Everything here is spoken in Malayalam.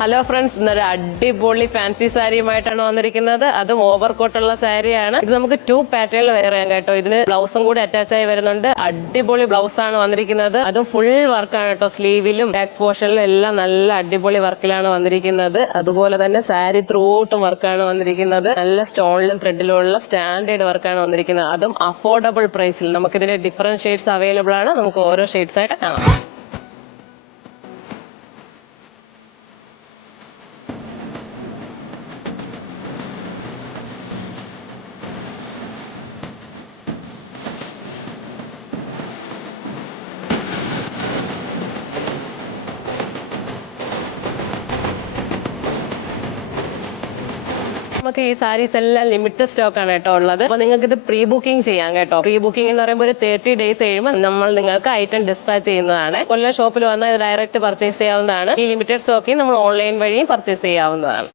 ഹലോ ഫ്രണ്ട്സ്, ഇന്നൊരു അടിപൊളി ഫാൻസി സാരിയുമായിട്ടാണ് വന്നിരിക്കുന്നത്. അതും ഓവർ കോട്ടുള്ള സാരിയാണ്. ഇത് നമുക്ക് 2 പാറ്റേണിൽ വെയർ ചെയ്യാം കേട്ടോ. ഇതിന് ബ്ലൗസും കൂടി അറ്റാച്ച് ആയി വരുന്നുണ്ട്. അടിപൊളി ബ്ലൗസ് ആണ് വന്നിരിക്കുന്നത്. അതും ഫുൾ വർക്കാണ് കേട്ടോ. സ്ലീവിലും ബാക്ക് പോർഷനിലും എല്ലാം നല്ല അടിപൊളി വർക്കിലാണ് വന്നിരിക്കുന്നത്. അതുപോലെ തന്നെ സാരി ത്രൂ ഔട്ടും വർക്കാണ് വന്നിരിക്കുന്നത്. നല്ല സ്റ്റോണിലും ത്രെഡിലും ഉള്ള സ്റ്റാൻഡേർഡ് വർക്കാണ് വന്നിരിക്കുന്നത്. അതും അഫോർഡബിൾ പ്രൈസിൽ. നമുക്കിതിന്റെ ഡിഫറെന്റ് ഷെയ്ഡ്സ് അവൈലബിൾ ആണ്. നമുക്ക് ഓരോ ഷെയ്ഡ്സ് ആയിട്ട് കാണാം. നമുക്ക് ഈ സാരീസ് എല്ലാം ലിമിറ്റഡ് സ്റ്റോക്ക് ആണ് കേട്ടോ ഉള്ളത്. അപ്പൊ നിങ്ങൾക്ക് ഇത് പ്രീ ബുക്കിംഗ് ചെയ്യാം കേട്ടോ. പ്രീ ബുക്കിംഗ് എന്ന് പറയുമ്പോൾ ഒരു 30 days കഴിയുമ്പോൾ നമ്മൾ നിങ്ങൾക്ക് ഐറ്റം ഡിസ്പാച്ച് ചെയ്യുന്നതാണ്. കൊല്ലം ഷോപ്പിൽ വന്നാൽ ഇത് ഡയറക്റ്റ് പർച്ചേസ് ചെയ്യാവുന്നതാണ്. ഈ ലിമിറ്റഡ് സ്റ്റോക്കിൽ നമ്മൾ ഓൺലൈൻ വഴിയും പർച്ചേസ് ചെയ്യാവുന്നതാണ്.